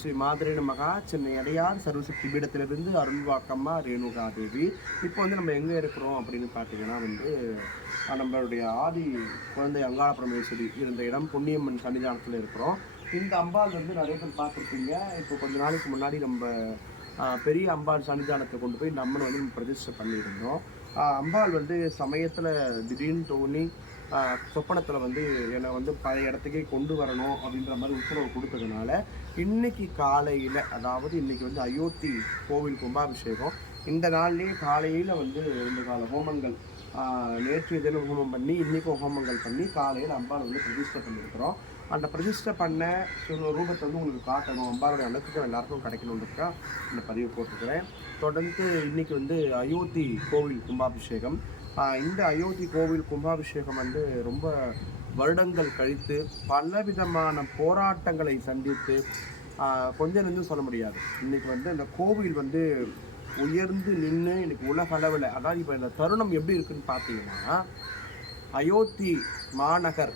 ஸ்ரீ மாத்ரே நமகா. சென்னை அடையார் சர்வசக்தி பீடத்திலிருந்து அருள்வாக்கம்மா ரேணுகா தேவி. இப்போ வந்து நம்ம எங்கே இருக்கிறோம் அப்படின்னு பார்த்தீங்கன்னா வந்து நம்மளுடைய ஆதி குழந்தை அங்காள பரமேஸ்வரி இருந்த இடம் பொன்னியம்மன் சன்னிதானத்தில் இருக்கிறோம். இந்த அம்பாள் வந்து நிறைய பேர் பார்த்துருப்பீங்க. இப்போ கொஞ்ச நாளைக்கு முன்னாடி நம்ம பெரிய அம்பாள் சன்னிதானத்தை கொண்டு போய் இந்த அம்மனை வந்து பிரதிஷ்டை பண்ணியிருந்தோம். அம்பாள் வந்து சமயத்தில் திடீர்னு தோணி சொப்பனத்தில் வந்து என்னை வந்து பழைய இடத்துக்கே கொண்டு வரணும் அப்படின்ற மாதிரி உத்தரவு கொடுத்ததுனால இன்னைக்கு காலையில், அதாவது இன்னைக்கு வந்து அயோத்தி கோவில் கும்பாபிஷேகம். இந்த நாள்லேயே காலையில் வந்து 2 கால ஹோமங்கள், நேற்றைய தினம் ஹோமம் பண்ணி இன்றைக்கும் ஹோமங்கள் பண்ணி காலையில் அம்பாள் வந்து பிரதிஷ்டை பண்ணியிருக்கிறோம். அந்த பிரதிஷ்டை பண்ண ரூபத்தை வந்து உங்களுக்கு காட்டணும், அம்பாளுடைய அனைத்துக்கும் எல்லாருக்கும் கிடைக்கணுன்றதுக்கா இந்த பதிவு போட்டிருக்கிறேன். தொடர்ந்து இன்றைக்கி வந்து அயோத்தி கோவில் கும்பாபிஷேகம். இந்த அயோத்தி கோவில் கும்பாபிஷேகம் வந்து ரொம்ப வருடங்கள் கழித்து பலவிதமான போராட்டங்களை சந்தித்து கொஞ்சம் நின்று சொல்ல முடியாது. இன்றைக்கி வந்து அந்த கோவில் வந்து உயர்ந்து நின்று இன்னைக்கு உலக அளவில், அதாவது இப்போ இந்த தருணம் எப்படி இருக்குன்னு பார்த்தீங்கன்னா, அயோத்தி மாநகர்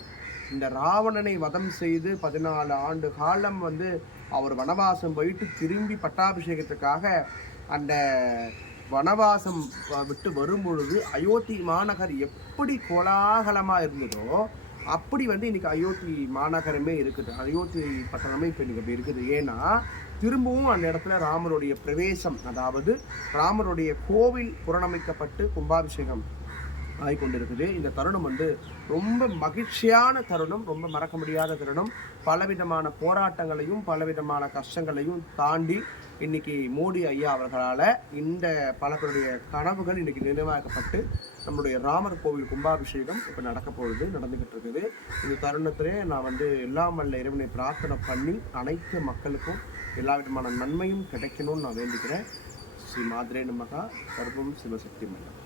இந்த ராவணனை வதம் செய்து 14 ஆண்டு காலம் வந்து அவர் வனவாசம் போயிட்டு திரும்பி பட்டாபிஷேகத்துக்காக அந்த வனவாசம் விட்டு வரும்பொழுது அயோத்தி மாநகர் எப்படி கோலாகலமாக இருந்ததோ அப்படி வந்து இன்றைக்கி அயோத்தி மாநகரமே இருக்குது. அயோத்தி பட்டணமே இப்போ இன்றைக்கி அப்படி இருக்குது. ஏன்னா திரும்பவும் அந்த இடத்துல ராமருடைய பிரவேசம், அதாவது ராமருடைய கோவில் புனரமைக்கப்பட்டு கும்பாபிஷேகம் ஆகிக்கொண்டிருக்குது. இந்த தருணம் வந்து ரொம்ப மகிழ்ச்சியான தருணம், ரொம்ப மறக்க முடியாத தருணம். பலவிதமான போராட்டங்களையும் பலவிதமான கஷ்டங்களையும் தாண்டி இன்னைக்கு மோடி ஐயா அவர்களால் இந்த பல பேருடைய கனவுகள் இன்னைக்கு நினைவாக்கப்பட்டு நம்மளுடைய ராமர் கோவில் கும்பாபிஷேகம் இப்போ நடந்துக்கிட்டு இருக்குது. இந்த தருணத்திலே நான் வந்து எல்லாம் வல்ல இறைவனை பிரார்த்தனை பண்ணி அனைத்து மக்களுக்கும் எல்லா விதமான நன்மையும் கிடைக்கணும்னு நான் வேண்டிக்கிறேன். ஸ்ரீ மாத்ரே நமகா. சர்வம் சிவசக்தி மன்னம்.